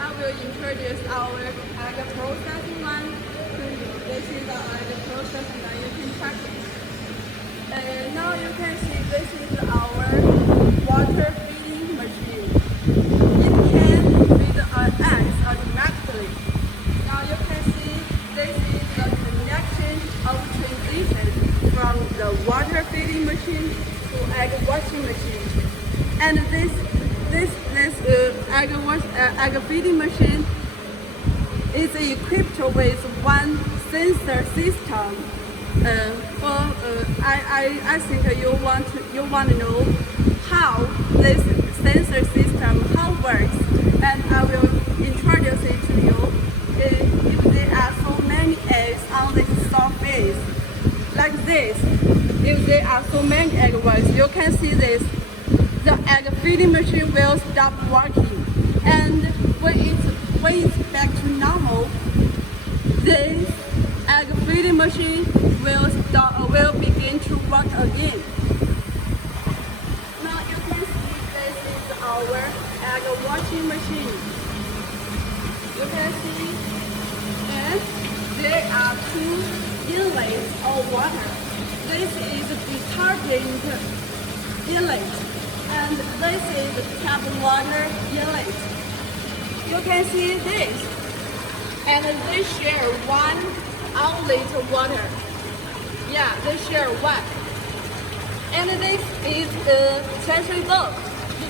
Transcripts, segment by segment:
I will introduce our egg processing one to you. This is the egg processing one. You can check it. Now you can see this is our water feeding machine. It can feed eggs automatically. Now you can see this is the connection of transition from the water feeding machine to egg washing machine. And this egg feeding machine is equipped with one sensor system. I think you want to know how this sensor system works, and I will introduce it to you. If there are so many eggs on this surface, like this, if there are so many egg whites, you can see this. The egg feeding machine will stop working, and when it's back to normal, this egg feeding machine will begin to work again. Now you can see this is our egg washing machine. You can see, and there are two inlets of water. This is detergent inlet, and this is tap water inlet. You can see this, and they share one outlet of water. Yeah, they share one. And this is the sensory box.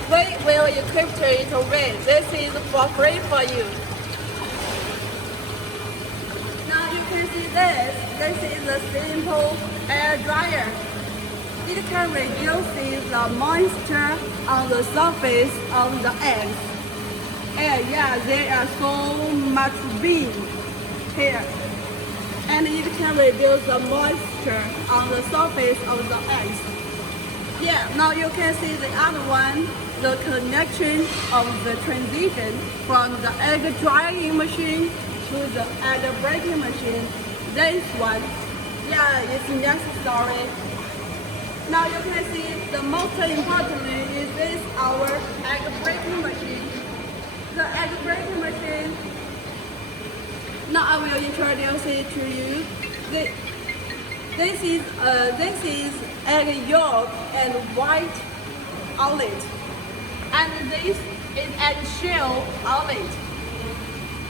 We will equip it with. This is for free for you. Now you can see this. This is a simple air dryer. It can reduce the moisture on the surface of the eggs. And yeah, there are so much bean here. And it can reduce the moisture on the surface of the eggs. Yeah, now you can see the other one, the connection of the transition from the egg drying machine to the egg breaking machine. This one, yeah, it's necessary. Now you can see the most importantly is this our egg breaking machine. The egg breaking machine. Now I will introduce it to you. This is egg yolk and white outlet, and this is egg shell outlet.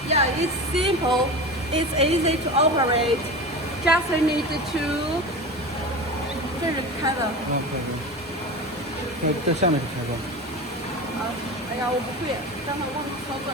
Yeah, it's simple. It's easy to operate. Just need to. 这是开的。在下面是开关。哎呀，我不会，刚才忘了操作。